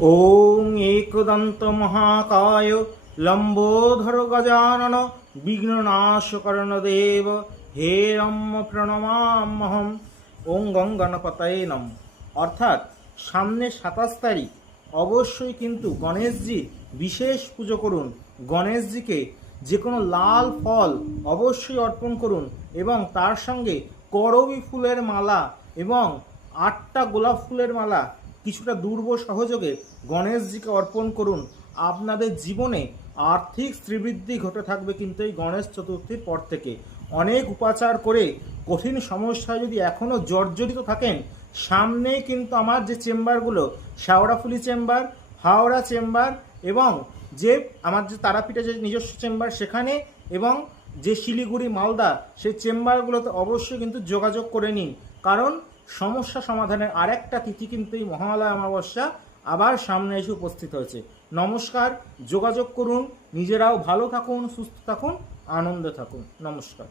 ওং একদন্ত মহাকায় লম্বোধর গজানন বিঘ্ননাশকরণদেব হে রম্য প্রণমাম্যহম। ওং গং গণপতায়ে নম। অর্থাৎ সামনে 27 তারিখ অবশ্যই কিন্তু গণেশজির বিশেষ পুজো করুন। গণেশজিকে যে কোনো লাল ফল অবশ্যই অর্পণ করুন এবং তার সঙ্গে করবী ফুলের মালা এবং 8টা গোলাপ ফুলের মালা কিছুটা দুর্ব সহযোগে গণেশজিকে অর্পণ করুন। আপনাদের জীবনে আর্থিক শ্রীবৃদ্ধি ঘটে থাকবে কিন্তু এই গণেশ চতুর্থীর পর থেকে। অনেক উপাচার করে কঠিন সমস্যায় যদি এখনও জর্জরিত থাকেন, সামনেই কিন্তু আমার যে চেম্বারগুলো, শেওড়াফুলি চেম্বার, হাওড়া চেম্বার এবং যে আমার যে তারাপীঠে যে নিজস্ব চেম্বার সেখানে এবং যে শিলিগুড়ি মালদা সেই চেম্বারগুলোতে অবশ্যই কিন্তু যোগাযোগ করে নিন, কারণ সমস্যা সমাধানের আরেকটা তিথি কিন্তু এই মহালয়া অমাবস্যা আবার সামনে এসে উপস্থিত হয়েছে। নমস্কার, যোগাযোগ করুন, নিজেরাও ভালো থাকুন, সুস্থ থাকুন, আনন্দে থাকুন। নমস্কার।